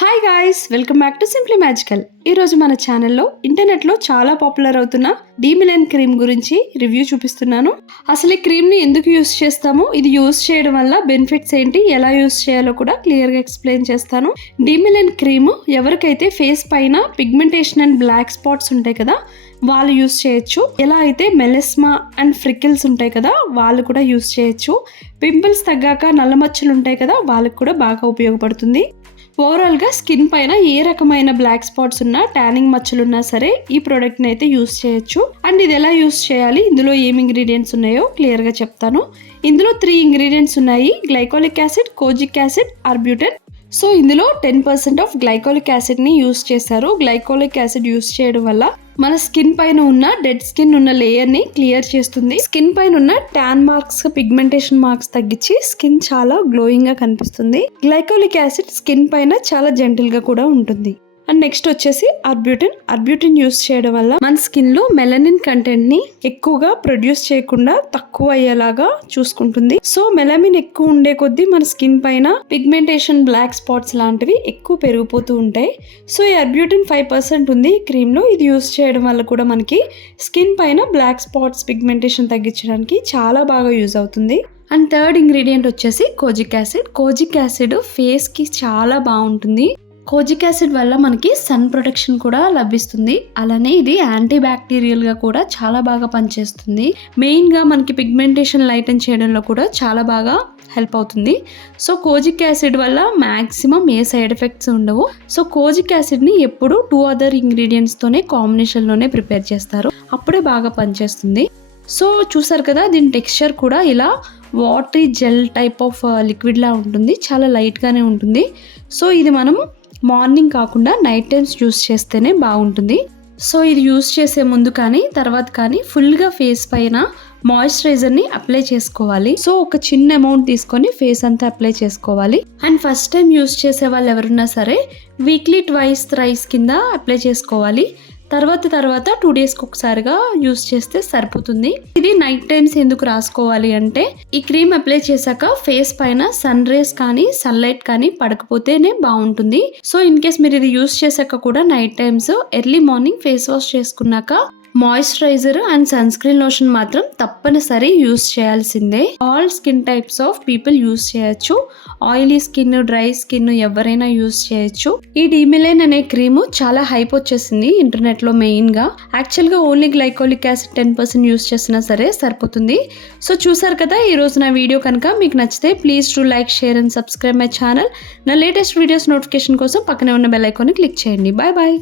Hi guys, welcome back to simply magical. ఈరోజు మన ఛానల్లో ఇంటర్నెట్లో చాలా పాపులర్ అవుతున్న డీమిలెన్ క్రీమ్ గురించి రివ్యూ చూపిస్తున్నాను. అసలు ఈ క్రీమ్ని ఎందుకు యూస్ చేస్తాము, ఇది యూస్ చేయడం వల్ల బెనిఫిట్స్ ఏంటి, ఎలా యూస్ చేయాలో కూడా క్లియర్గా ఎక్స్ప్లెయిన్ చేస్తాను. డీమిలెన్ క్రీమ్ ఎవరికైతే ఫేస్ పైన పిగ్మెంటేషన్ అండ్ బ్లాక్ స్పాట్స్ ఉంటాయి కదా, వాళ్ళు యూస్ చేయొచ్చు. ఎలా అయితే మెలెస్మా అండ్ ఫ్రికిల్స్ ఉంటాయి కదా, వాళ్ళు కూడా యూస్ చేయొచ్చు. పింపుల్స్ తగ్గాక నల్ల మచ్చలు ఉంటాయి కదా, వాళ్ళకి కూడా బాగా ఉపయోగపడుతుంది. ఓవరాల్గా స్కిన్ పైన ఏ రకమైన బ్లాక్ స్పాట్స్ ఉన్నా, ట్యానింగ్ మచ్చలు ఉన్నా సరే ఈ ప్రోడక్ట్ని అయితే యూస్ చేయొచ్చు. అండ్ ఇది ఎలా యూస్ చేయాలి, ఇందులో ఏం ఇంగ్రీడియంట్స్ ఉన్నాయో క్లియర్గా చెప్తాను. ఇందులో 3 ఇంగ్రీడియంట్స్ ఉన్నాయి: glycolic acid, kojic acid, arbutin. So ఇందులో 10% ఆఫ్ గ్లైకోలిక్ యాసిడ్ని యూస్ చేశారు. గ్లైకోలిక్ యాసిడ్ యూస్ చేయడం వల్ల మన స్కిన్ పైన ఉన్న డెడ్ స్కిన్ ఉన్న లేయర్ని క్లియర్ చేస్తుంది. స్కిన్ పైన ఉన్న ట్యాన్ మార్క్స్, పిగ్మెంటేషన్ మార్క్స్ తగ్గించి స్కిన్ చాలా గ్లోయింగ్ గా కనిపిస్తుంది. గ్లైకోలిక్ యాసిడ్ స్కిన్ పైన చాలా జెంటిల్ గా కూడా ఉంటుంది. అండ్ నెక్స్ట్ వచ్చేసి ఆర్బ్యూటిన్ యూస్ చేయడం వల్ల మన స్కిన్ లో మెలనిన్ కంటెంట్ ని ఎక్కువగా ప్రొడ్యూస్ చేయకుండా తక్కువ అయ్యేలాగా చూసుకుంటుంది. సో మెలమిన్ ఎక్కువ ఉండే కొద్దీ మన స్కిన్ పైన పిగ్మెంటేషన్, బ్లాక్ స్పాట్స్ లాంటివి ఎక్కువ పెరిగిపోతూ ఉంటాయి. సో ఈ ఆర్బ్యూటిన్ 5% ఉంది ఈ క్రీమ్ లో. ఇది యూస్ చేయడం వల్ల కూడా మనకి స్కిన్ పైన బ్లాక్ స్పాట్స్, పిగ్మెంటేషన్ తగ్గించడానికి చాలా బాగా యూజ్ అవుతుంది. అండ్ థర్డ్ ఇంగ్రీడియంట్ వచ్చేసి kojic acid. Kojic acid face కి చాలా బాగుంటుంది. కోజిక్ యాసిడ్ వల్ల మనకి సన్ ప్రొటెక్షన్ కూడా లభిస్తుంది. అలానే ఇది యాంటీ బ్యాక్టీరియల్ గా కూడా చాలా బాగా పనిచేస్తుంది. మెయిన్ గా మనకి పిగ్మెంటేషన్ లైటన్ చేయడంలో కూడా చాలా బాగా హెల్ప్ అవుతుంది. సో కోజిక్ యాసిడ్ వల్ల మాక్సిమం ఏ సైడ్ ఎఫెక్ట్స్ ఉండవు. సో కోజిక్ యాసిడ్ ని ఎప్పుడు 2 అదర్ ఇంగ్రీడియంట్స్ తోనే కాంబినేషన్ లోనే ప్రిపేర్ చేస్తారు, అప్పుడే బాగా పనిచేస్తుంది. సో చూసారు కదా, దీని టెక్స్చర్ కూడా ఇలా watery gel type of liquid లా ఉంటుంది, చాలా లైట్ గానే ఉంటుంది. సో ఇది మనం మార్నింగ్ కాకుండా నైట్ టైమ్స్ యూస్ చేస్తేనే బాగుంటుంది. సో ఇది యూస్ చేసే ముందు కానీ తర్వాత కానీ ఫుల్గా ఫేస్ పైన మాయిశ్చరైజర్ని అప్లై చేసుకోవాలి. సో ఒక చిన్న అమౌంట్ తీసుకొని ఫేస్ అంతా అప్లై చేసుకోవాలి. అండ్ ఫస్ట్ టైం యూస్ చేసే వాళ్ళు ఎవరున్నా సరే వీక్లీ థ్రైస్ కింద అప్లై చేసుకోవాలి. తర్వాత 2 డేస్కి ఒకసారిగా యూస్ చేస్తే సరిపోతుంది. ఇది నైట్ టైమ్స్ ఎందుకు రాసుకోవాలి అంటే, ఈ క్రీమ్ అప్లై చేశాక ఫేస్ పైన సన్ రేస్ కానీ సన్లైట్ కానీ పడకపోతేనే బాగుంటుంది. సో ఇన్ కేస్ మీరు ఇది యూస్ చేశాక కూడా night times early morning face wash చేసుకున్నాక moisturiser and sunscreen lotion మాత్రం తప్పనిసరి యూస్ చేయాల్సిందే. All skin types of people use చేయొచ్చు. ఆయిలీ స్కిన్, డ్రై స్కిన్ ఎవరైనా యూస్ చేయొచ్చు. ఈ డీమిలెన్ అనే క్రీమ్ చాలా హైప్ వచ్చేసింది ఇంటర్నెట్ లో. మెయిన్ గా యాక్చువల్ గా ఓన్లీ గ్లైకోలిక్ యాసిడ్ 10% యూస్ చేసినా సరే సరిపోతుంది. సో చూసారు కదా, ఈ రోజు నా వీడియో కనుక మీకు నచ్చితే please do like, share and subscribe my channel. నా లేటెస్ట్ వీడియోస్ నోటిఫికేషన్ కోసం పక్కనే ఉన్న బెల్ ఐకాన్ ని క్లిక్ చేయండి. Bye bye.